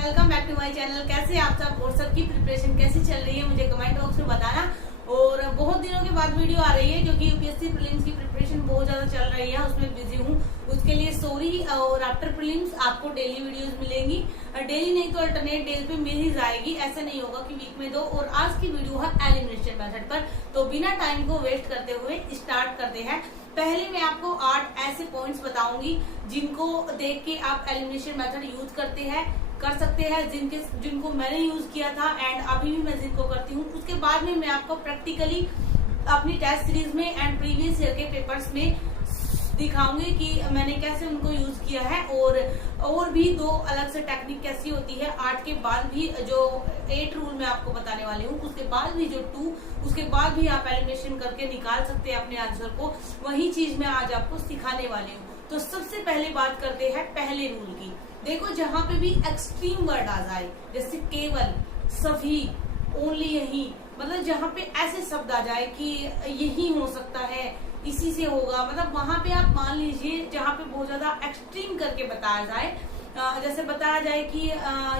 Welcome back to my channel. कैसे आप सब और सबकी प्रिपरेशन कैसी चल रही है मुझे कमेंट बॉक्स में बताना। और बहुत दिनों के बाद वीडियो आ रही है क्योंकि यूपीएससी प्रीलिम्स की प्रिपरेशन बहुत ज्यादा चल रही है, उसमें बिजी हूँ। उसके लिए सॉरी। और आफ्टर प्रीलिम्स आपको डेली वीडियोस मिलेंगी, डेली नहीं तो अल्टरनेट डेज पे मिल ही जाएगी। ऐसा नहीं होगा कि वीक में दो। और आज की वीडियो है एलिमिनेशन मेथड पर, तो बिना टाइम को वेस्ट करते हुए स्टार्ट करते हैं। पहले मैं आपको 8 ऐसे पॉइंट्स बताऊंगी जिनको देख के आप एलिमिनेशन मेथड यूज कर सकते हैं, जिनको मैंने यूज किया था एंड अभी भी मैं जिनको करती हूँ। उसके बाद में मैं आपको प्रैक्टिकली अपनी टेस्ट सीरीज में एंड प्रीवियस ईयर के पेपर्स में दिखाऊंगी कि मैंने कैसे उनको यूज किया है। और भी 2 अलग से टेक्निक कैसी होती है। 8 के बाद भी जो 8 रूल मैं आपको बताने वाली हूँ, उसके बाद भी जो 2, उसके बाद भी आप एलिमिनेशन करके निकाल सकते हैं अपने आंसर को। वही चीज मैं आज आपको सिखाने वाली हूँ। तो सबसे पहले बात करते हैं पहले रूल की। देखो, जहाँ पे भी एक्सट्रीम वर्ड आ जाए, जैसे केवल, सभी, ओनली, यही, मतलब जहाँ पे ऐसे शब्द आ जाए कि यही हो सकता है, इसी से होगा, मतलब वहां पे आप मान लीजिए जहाँ पे बहुत ज्यादा एक्सट्रीम करके बताया जाए, जैसे बताया जाए कि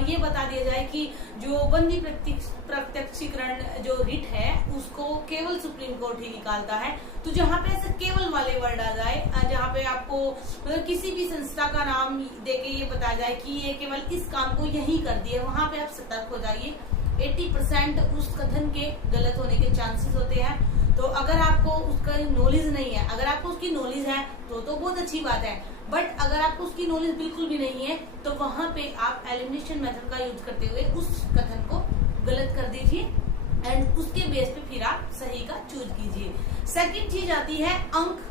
ये बता दिया जाए कि जो बंदी प्रत्यक्षीकरण जो रिट है उसको केवल सुप्रीम कोर्ट ही निकालता है। तो जहाँ पे ऐसे केवल वाले वर्ड आ जाए, जहाँ पे आपको मतलब किसी भी संस्था का नाम देके ये बताया जाए कि ये केवल इस काम को यही कर दिए, वहां पे आप सतर्क हो जाइए। 80% उस कथन के गलत होने के चांसेस होते हैं। तो अगर आपको उसका नॉलेज नहीं है, अगर आपको उसकी नॉलेज है तो बहुत अच्छी बात है, बट अगर आपको उसकी नॉलेज बिल्कुल भी नहीं है तो वहां पे आप एलिमिनेशन मेथड का यूज करते हुए उस कथन को गलत कर दीजिए एंड उसके बेस पे फिर आप सही का चूज कीजिए। सेकंड चीज आती है अंक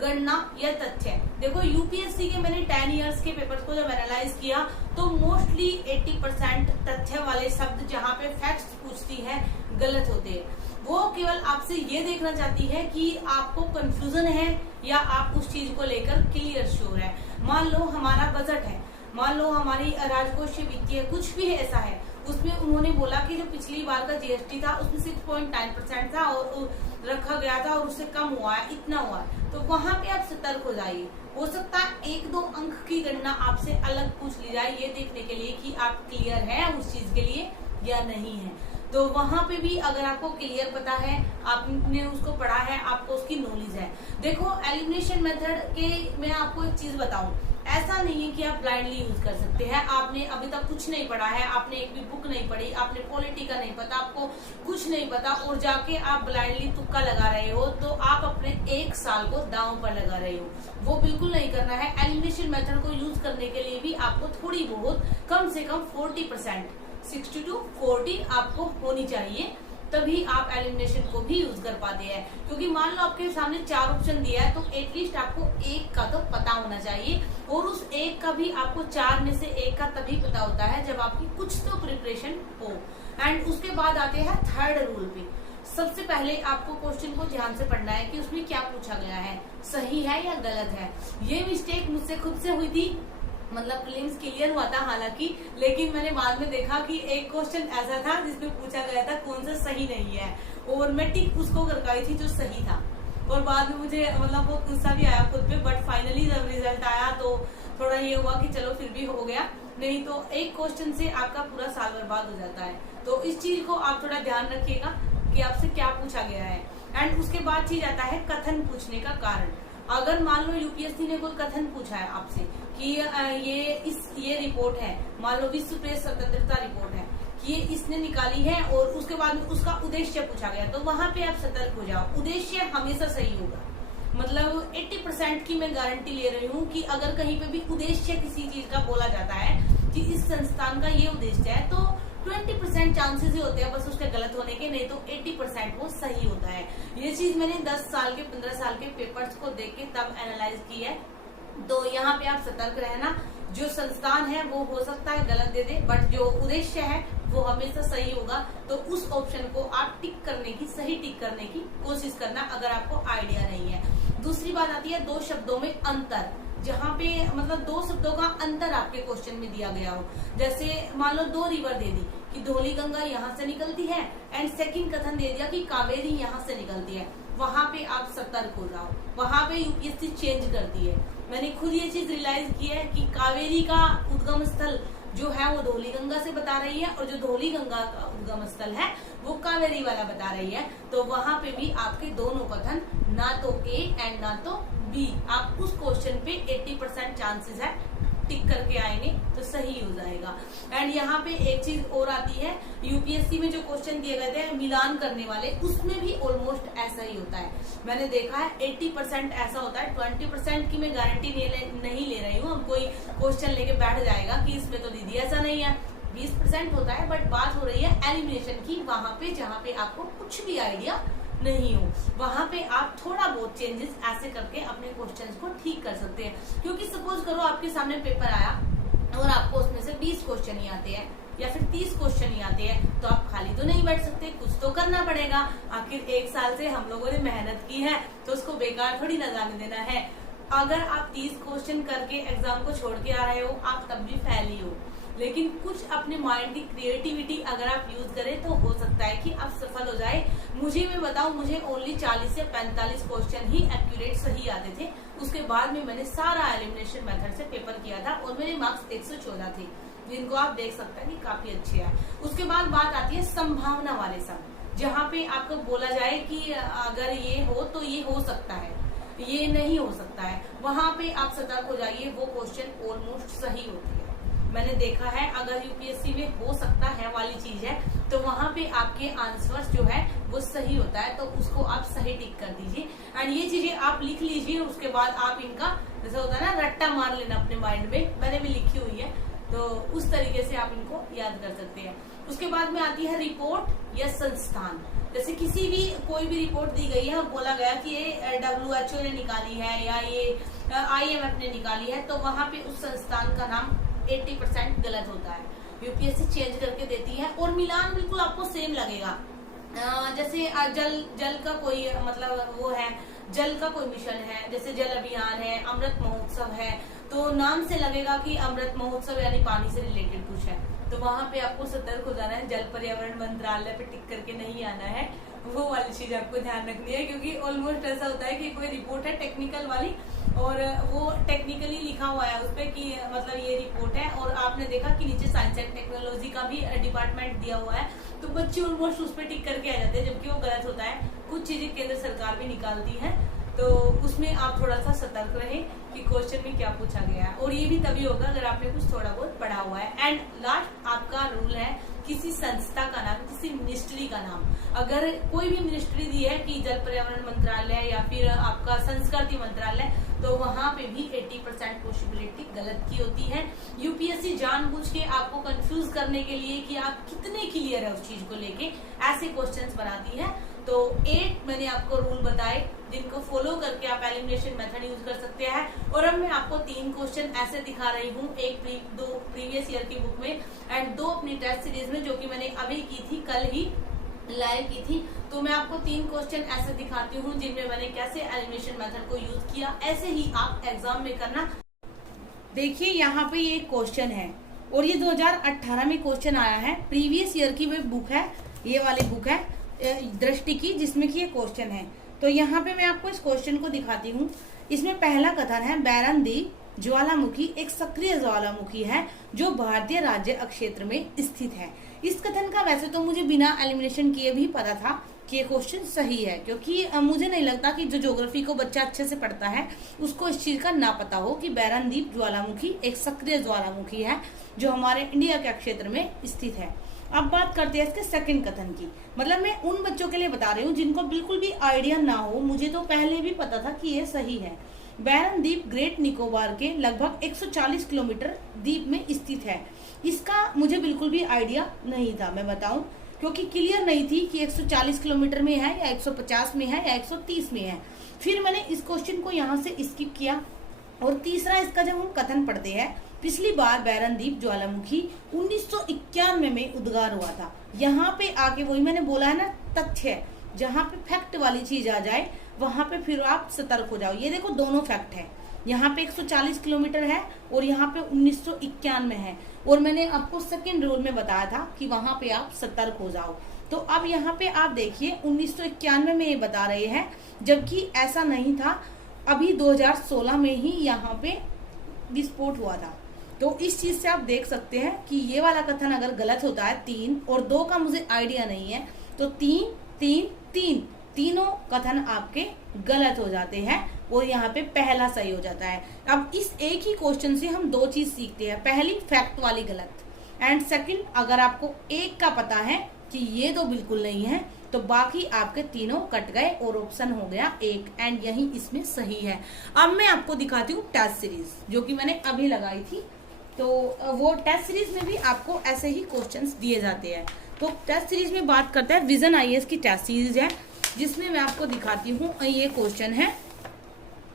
गणना या तथ्य। देखो, यूपीएससी के मैंने 10 इयर्स के पेपर्स को जब एनालाइज किया तो मोस्टली 80% तथ्य वाले शब्द जहाँ पे फैक्ट्स पूछती है गलत होते हैं। वो केवल आपसे ये देखना चाहती है कि आपको कंफ्यूजन है या आप उस चीज को लेकर क्लियर श्योर है। मान लो हमारा बजट है, मान लो हमारी राजकोषीय वित्तीय कुछ भी ऐसा है, उसमें उन्होंने बोला कि जो पिछली बार का जीएसटी था उसमें 6.9% था और रखा गया था और उससे कम हुआ है, इतना हुआ है। तो वहां पे आप सतर्क हो जाइए। हो सकता है 1-2 अंक की गणना आपसे अलग पूछ ली जाए, ये देखने के लिए कि आप क्लियर है उस चीज के लिए या नहीं है। तो वहां पे भी अगर आपको क्लियर पता है, आपने उसको पढ़ा है, आपको उसकी नॉलेज है। देखो, एलिमिनेशन मेथड के मैं आपको एक चीज बताऊं, ऐसा नहीं है कि आप ब्लाइंडली यूज कर सकते हैं। आपने अभी तक कुछ नहीं पढ़ा है, आपने एक भी बुक नहीं पढ़ी, आपने पॉलिटी का नहीं पता, आपको कुछ नहीं पता और जाके आप ब्लाइंडली तुक्का लगा रहे हो, तो आप अपने 1 साल को दांव पर लगा रहे हो। वो बिल्कुल नहीं करना है। एलिमिनेशन मेथड को यूज करने के लिए भी आपको थोड़ी बहुत, कम से कम 40%, 60 to 40 आपको होनी चाहिए, तभी आप एलिमिनेशन को भी यूज कर पाते हैं। क्योंकि मान लो आपके सामने 4 ऑप्शन दिया है तो एटलीस्ट आपको 1 का तो पता होना चाहिए, और उस 1 का भी आपको 4 में से 1 का तभी पता होता है जब आपकी कुछ तो प्रिपरेशन हो। एंड उसके बाद आते हैं थर्ड रूल पे। सबसे पहले आपको क्वेश्चन को ध्यान से पढ़ना है कि उसमें क्या पूछा गया है, सही है या गलत है। ये मिस्टेक मुझसे खुद से हुई थी, मतलब प्रीलिम्स क्लियर हुआ था हालांकि, लेकिन मैंने बाद में देखा कि एक क्वेश्चन ऐसा था जिसमें पूछा गया था कौन सा सही नहीं है, और मैं टिक उसको करवाई थी जो सही था। और बाद में मुझे मतलब बहुत गुस्सा भी आया खुद पे, बट फाइनली जब रिजल्ट आया तो थोड़ा ये हुआ कि चलो फिर भी हो गया। नहीं तो एक क्वेश्चन से आपका पूरा साल बर्बाद हो जाता है। तो इस चीज को आप थोड़ा ध्यान रखिएगा कि आपसे क्या पूछा गया है। एंड उसके बाद चीज आता है कथन पूछने का कारण। अगर मान लो यूपीएससी ने कोई कथन पूछा है आपसे कि ये रिपोर्ट है, मान लो विश्व प्रेस स्वतंत्रता रिपोर्ट है कि ये इसने निकाली है, और उसके बाद में उसका उद्देश्य पूछा गया, तो वहां पे आप सतर्क हो जाओ। उद्देश्य हमेशा सही होगा, मतलब 80% की मैं गारंटी ले रही हूँ कि अगर कहीं पे भी उद्देश्य किसी चीज का बोला जाता है कि इस संस्थान का ये उद्देश्य है, तो 20% चांसेस ही होते हैं बस उसके गलत होने के, नहीं तो 80% वो सही होता है। ये चीज मैंने 10 साल के 15 साल के पेपर्स को देख के तब एनालाइज की है। तो यहाँ पे आप सतर्क रहना। जो संस्थान है वो हो सकता है गलत दे दे, बट जो उद्देश्य है वो हमेशा सही होगा। तो उस ऑप्शन को आप सही टिक करने की कोशिश करना, अगर आपको आइडिया नहीं है। दूसरी बात आती है 2 शब्दों में अंतर। जहाँ पे मतलब 2 शब्दों का अंतर आपके क्वेश्चन में दिया गया हो, जैसे मान लो 2 रिवर दे दी कि धौली गंगा यहाँ से निकलती है, एंड सेकंड कथन दे दिया कि कावेरी यहाँ से निकलती है। वहां पे आप सतर्क हो जाओ, वहां पे यूपीएससी चेंज करती है। मैंने खुद ये चीज रियलाइज की है कि कावेरी का उद्गम स्थल जो है वो धौली गंगा से बता रही है, और जो धौली गंगा का उद्गम स्थल है वो कावेरी वाला बता रही है। तो वहां पे भी आपके दोनों कथन, ना तो ए एंड ना तो बी, आप उस क्वेश्चन पे 80% चांसेस है टिक करके आएंगे तो सही हो जाएगा। एंड यहाँ पे एक चीज और आती है, यूपीएससी में जो क्वेश्चन दिए गए थे मिलान करने वाले, उसमें भी ऑलमोस्ट ऐसा ही होता है। मैंने देखा है 80% ऐसा होता है। 20% की मैं गारंटी नहीं ले रही हूँ। हम कोई क्वेश्चन लेके बैठ जाएगा कि इसमें तो दीदी ऐसा नहीं है, 20% होता है। बट बात हो रही है एलिमिनेशन की, वहां पे जहाँ पे आपको कुछ भी आइडिया नहीं हो, वहां पे आप थोड़ा बहुत चेंजेस ऐसे करके अपने क्वेश्चंस को ठीक कर सकते हैं। क्योंकि सपोज करो आपके सामने पेपर आया और आपको उसमें से 20 क्वेश्चन ही आते हैं या फिर 30 क्वेश्चन ही आते हैं, तो आप खाली तो नहीं बैठ सकते, कुछ तो करना पड़ेगा। आखिर 1 साल से हम लोगों ने मेहनत की है तो उसको बेकार थोड़ी ना जाने देना है। अगर आप 30 क्वेश्चन करके एग्जाम को छोड़ के आ रहे हो, आप तब भी फेल ही हो। लेकिन कुछ अपने माइंड की क्रिएटिविटी अगर आप यूज करें तो हो सकता है कि आप सफल हो जाए। मैं बताऊं, मुझे ओनली 40 से 45 क्वेश्चन ही एक्यूरेट सही आते थे। उसके बाद में मैंने सारा एलिमिनेशन मेथड से पेपर किया था और मेरे मार्क्स 114 थे, जिनको आप देख सकते हैं कि काफी अच्छे हैं। उसके बाद बात आती है संभावना वाले सम, जहाँ पे आपको बोला जाए कि अगर ये हो तो ये हो सकता है, ये नहीं हो सकता है, वहां पे आप सतर्क हो जाइए। वो क्वेश्चन ऑलमोस्ट सही होती है। मैंने देखा है अगर यूपीएससी में हो सकता है वाली चीज है तो वहां पे आपके आंसर्स जो है वो सही होता है, तो उसको आप सही टिक कर दीजिए। एंड ये चीजें आप लिख लीजिए। उसके बाद आप इनका जैसा होता है ना रट्टा मार लेना अपने माइंड में, मैंने भी लिखी हुई है, तो उस तरीके से आप इनको याद कर सकते हैं। उसके बाद में आती है रिपोर्ट या संस्थान। जैसे किसी भी कोई भी रिपोर्ट दी गई है और बोला गया कि ये WHO ने निकाली है या ये IMF ने निकाली है, तो वहां पे उस संस्थान का नाम 80% गलत होता है। यूपीएससी चेंज करके देती है और मिलान बिल्कुल आपको सेम लगेगा। जैसे जल का कोई मतलब वो है, जल का कोई मिशन है, जैसे जल अभियान है, अमृत महोत्सव है, तो नाम से लगेगा कि अमृत महोत्सव यानी पानी से रिलेटेड कुछ है। तो वहां पे आपको सतर्क हो जाना है, जल पर्यावरण मंत्रालय पे टिक करके नहीं आना है। वो वाली चीज आपको ध्यान रखनी है, क्योंकि ऑलमोस्ट ऐसा होता है कि कोई रिपोर्ट है टेक्निकल वाली और वो टेक्निकली लिखा हुआ है उसपे कि मतलब ये रिपोर्ट है, और आपने देखा कि नीचे साइंस एंड टेक्नोलॉजी का भी डिपार्टमेंट दिया हुआ है, तो बच्चे ऑलमोस्ट उस पर टिक करके आ जाते हैं, जबकि वो गलत होता है। कुछ चीजें केंद्र सरकार भी निकालती है, तो उसमें आप थोड़ा सा सतर्क रहें कि क्वेश्चन में क्या पूछा गया है। और ये भी तभी होगा अगर आपने कुछ थोड़ा बहुत पढ़ा हुआ है। एंड लास्ट आपका रूल है किसी संस्था का नाम, किसी मिनिस्ट्री का नाम। अगर कोई भी मिनिस्ट्री दी है कि जल पर्यावरण मंत्रालय या फिर आपका संस्कृति मंत्रालय, तो वहां पे भी 80% पॉसिबिलिटी गलत की होती है। यूपीएससी जानबूझ के आपको कंफ्यूज करने के लिए कि आप कितने क्लियर है उस चीज को लेके ऐसे क्वेश्चंस बनाती है। तो 8 मैंने आपको रूल बताए जिनको फॉलो करके आप एलिमिनेशन मेथड यूज कर सकते हैं। और अब मैं आपको 3 क्वेश्चन ऐसे दिखा रही हूँ, दो प्रीवियस ईयर की बुक में एंड 2 अपनी टेस्ट सीरीज में, जो कि मैंने अभी की थी, कल ही लाइव की थी। तो मैं आपको 3 क्वेश्चन ऐसे दिखाती हूँ जिनमें मैंने कैसे एलिमिनेशन मेथड को यूज किया। ऐसे ही आप एग्जाम में करना। देखिए यहाँ पे ये क्वेश्चन है और ये 2018 में क्वेश्चन आया है। प्रीवियस ईयर की वो बुक है, ये वाली बुक है दृष्टि की, जिसमें कि ये क्वेश्चन है। तो यहाँ पे मैं आपको इस क्वेश्चन को दिखाती हूँ। इसमें पहला कथन है, बैरनदीप ज्वालामुखी एक सक्रिय ज्वालामुखी है जो भारतीय राज्य अक्षेत्र में स्थित है। इस कथन का वैसे तो मुझे बिना एलिमिनेशन किए भी पता था कि ये क्वेश्चन सही है, क्योंकि मुझे नहीं लगता कि जो ज्योग्राफी को बच्चा अच्छे से पढ़ता है उसको इस चीज का ना पता हो कि बैरनदीप ज्वालामुखी एक सक्रिय ज्वालामुखी है जो हमारे इंडिया के क्षेत्र में स्थित है। अब बात करते हैं इसके सेकंड कथन की। मतलब मैं उन बच्चों के लिए बता रही हूँ जिनको बिल्कुल भी आइडिया ना हो, मुझे तो पहले भी पता था कि ये सही है। बैरनदीप ग्रेट निकोबार के लगभग 140 किलोमीटर द्वीप में स्थित है। इसका मुझे बिल्कुल भी आइडिया नहीं था, मैं बताऊं, क्योंकि क्लियर नहीं थी कि 140 किलोमीटर में है या 150 में है या 130 में है। फिर मैंने इस क्वेश्चन को यहाँ से स्किप किया। और तीसरा इसका जब हम कथन पढ़ते हैं, पिछली बार बैरनदीप ज्वालामुखी 1991 में उद्गार हुआ था। यहाँ पे आके वही मैंने बोला है ना, तथ्य, जहाँ पे फैक्ट वाली चीज आ जाए वहां पे फिर आप सतर्क हो जाओ। ये देखो दोनों फैक्ट है, यहाँ पे 140 किलोमीटर है और यहाँ पे 1991 में है। और मैंने आपको सेकंड रूल में बताया था कि वहां पे आप सतर्क हो जाओ। तो अब यहाँ पे आप देखिए 1991 में ये बता रहे हैं, जबकि ऐसा नहीं था। अभी 2016 में ही यहाँ पे विस्फोट हुआ था। तो इस चीज से आप देख सकते हैं कि ये वाला कथन अगर गलत होता है 3 और 2 का मुझे आइडिया नहीं है, तो 3 3 3 तीनों कथन आपके गलत हो जाते हैं और यहाँ पे पहला सही हो जाता है। अब इस एक ही क्वेश्चन से हम 2 चीज सीखते हैं, पहली फैक्ट वाली गलत, एंड सेकंड अगर आपको एक का पता है कि ये तो बिल्कुल नहीं है, तो बाकी आपके तीनों कट गए और ऑप्शन हो गया 1, एंड यही इसमें सही है। अब मैं आपको दिखाती हूँ टेस्ट सीरीज जो कि मैंने अभी लगाई थी। तो वो टेस्ट सीरीज में भी आपको ऐसे ही क्वेश्चंस दिए जाते हैं। तो टेस्ट सीरीज में बात करते हैं, विजन आईएएस की टेस्ट सीरीज है जिसमें मैं आपको दिखाती हूँ। ये क्वेश्चन है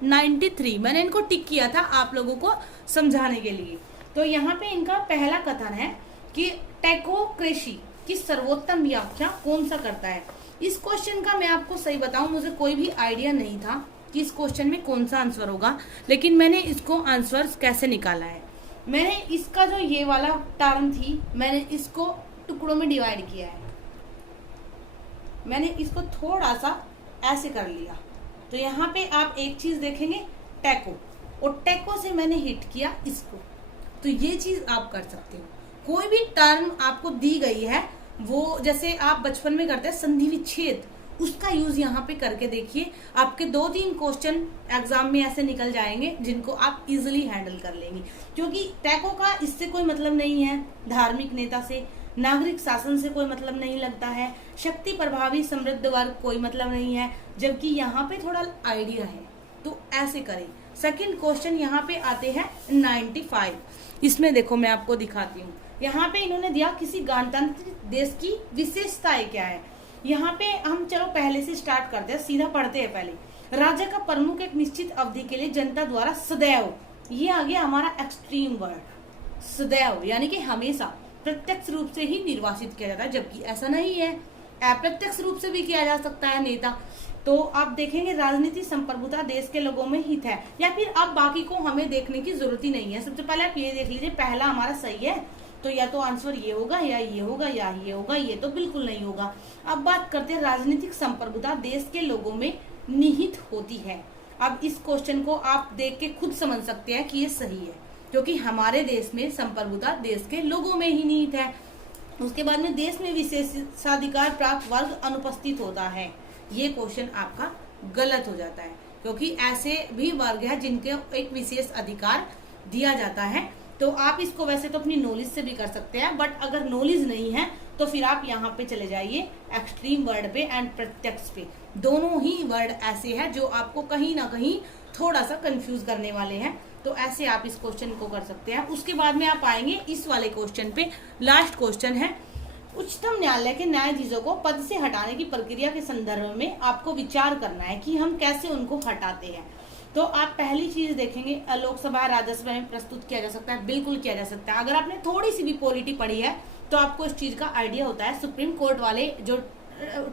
93, मैंने इनको टिक किया था आप लोगों को समझाने के लिए। तो यहाँ पे इनका पहला कथन है कि टैकोक्रेसी की सर्वोत्तम व्याख्या कौन सा करता है। इस क्वेश्चन का मैं आपको सही बताऊं, मुझे कोई भी आइडिया नहीं था कि इस क्वेश्चन में कौन सा आंसर होगा, लेकिन मैंने इसको आंसर कैसे निकाला है। मैंने इसका जो ये वाला टर्म थी, मैंने इसको टुकड़ों में डिवाइड किया है। मैंने इसको थोड़ा सा ऐसे कर लिया, तो यहाँ पे आप एक चीज देखेंगे टैको, और टैको से मैंने हिट किया इसको। तो ये चीज आप कर सकते हो। कोई भी टर्म आपको दी गई है, वो जैसे आप बचपन में करते हैं संधि विच्छेद, उसका यूज यहाँ पे करके देखिए। आपके 2-3 क्वेश्चन एग्जाम में ऐसे निकल जाएंगे जिनको आप इजिली हैंडल कर लेंगे, क्योंकि टैको का इससे कोई मतलब नहीं है, धार्मिक नेता से, नागरिक शासन से कोई मतलब नहीं लगता है, शक्ति प्रभावी समृद्ध वर्ग कोई मतलब नहीं है, जबकि यहाँ पे थोड़ा आइडिया है। तो ऐसे करें। सेकंड क्वेश्चन यहाँ पे आते हैं 95। इसमें देखो मैं आपको दिखाती हूँ। यहाँ पे इन्होंने दिया किसी गणतंत्र देश की विशेषताएं क्या है। यहाँ पे हम चलो पहले से स्टार्ट करते हैं, सीधा पढ़ते हैं पहले। राज्य का प्रमुख एक निश्चित अवधि के लिए जनता द्वारा सदैव, ये आ गया हमारा एक्सट्रीम वर्ड, सदैव यानी कि हमेशा प्रत्यक्ष रूप से ही निर्वाचित किया जाता है, जबकि ऐसा नहीं है, अप्रत्यक्ष रूप से भी किया जा सकता है नेता। तो आप देखेंगे राजनीति संप्रभुता देश के लोगों में हित है, या फिर आप बाकी को हमें देखने की जरूरत ही नहीं है। सबसे पहले आप ये देख लीजिए, पहला हमारा सही है, तो या तो आंसर ये होगा या ये होगा या ये होगा, ये तो बिल्कुल नहीं होगा। अब बात करते हैं राजनीतिक संप्रभुता देश के लोगों में निहित होती है। अब इस क्वेश्चन को आप देख के खुद समझ सकते हैं कि ये सही है, क्योंकि हमारे देश में संप्रभुता देश के लोगों में ही निहित है। उसके बाद में देश में विशेषाधिकार प्राप्त वर्ग अनुपस्थित होता है, ये क्वेश्चन आपका गलत हो जाता है, क्योंकि ऐसे भी वर्ग है जिनके एक विशेष अधिकार दिया जाता है। तो आप इसको वैसे तो अपनी नॉलेज से भी कर सकते हैं, बट अगर नॉलेज नहीं है तो फिर आप यहाँ पे चले जाइए एक्सट्रीम वर्ड पे एंड प्रत्यक्ष पे। दोनों ही वर्ड ऐसे हैं जो आपको कहीं ना कहीं थोड़ा सा कंफ्यूज करने वाले हैं, तो ऐसे आप इस क्वेश्चन को कर सकते हैं। उसके बाद में आप आएंगे इस वाले क्वेश्चन पे, लास्ट क्वेश्चन है, उच्चतम न्यायालय के न्यायाधीशों को पद से हटाने की प्रक्रिया के संदर्भ में आपको विचार करना है कि हम कैसे उनको हटाते हैं। तो आप पहली चीज देखेंगे, लोकसभा राज्यसभा में प्रस्तुत किया जा सकता है, बिल्कुल किया जा सकता है। अगर आपने थोड़ी सी भी पॉलिटी पढ़ी है तो आपको इस चीज का आइडिया होता है। सुप्रीम कोर्ट वाले जो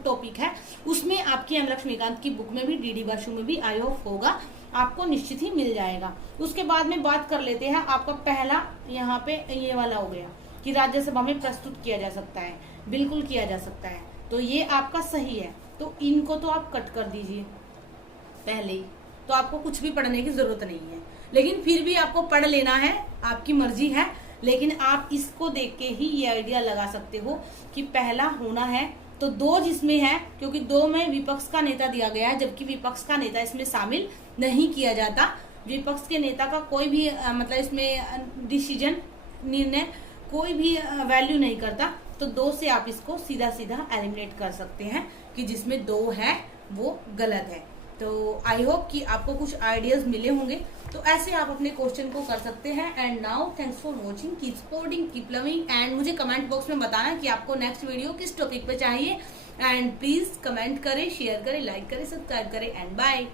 टॉपिक है उसमें आपकी एम लक्ष्मीकांत की बुक में भी, डीडी बसु में भी आई होप होगा, आपको निश्चित ही मिल जाएगा। उसके बाद में बात कर लेते हैं, आपका पहला यहाँ पे ये वाला हो गया कि राज्यसभा में प्रस्तुत किया जा सकता है, बिल्कुल किया जा सकता है, तो ये आपका सही है। तो इनको तो आप कट कर दीजिए पहले ही, तो आपको कुछ भी पढ़ने की जरूरत नहीं है। लेकिन फिर भी आपको पढ़ लेना है, आपकी मर्जी है, लेकिन आप इसको देख के ही ये आइडिया लगा सकते हो कि पहला होना है तो 2 जिसमें है, क्योंकि 2 में विपक्ष का नेता दिया गया है, जबकि विपक्ष का नेता इसमें शामिल नहीं किया जाता। विपक्ष के नेता का कोई भी मतलब इसमें डिसीजन, निर्णय कोई भी वैल्यू नहीं करता। तो 2 से आप इसको सीधा सीधा एलिमिनेट कर सकते हैं कि जिसमें 2 है वो गलत है। तो आई होप कि आपको कुछ आइडियाज मिले होंगे। तो ऐसे आप अपने क्वेश्चन को कर सकते हैं। And now thanks for watching, keep supporting, keep loving, and मुझे कमेंट बॉक्स में बताना कि आपको नेक्स्ट वीडियो किस टॉपिक पे चाहिए। एंड प्लीज कमेंट करें, शेयर करें, लाइक करें, सब्सक्राइब करें, एंड बाय।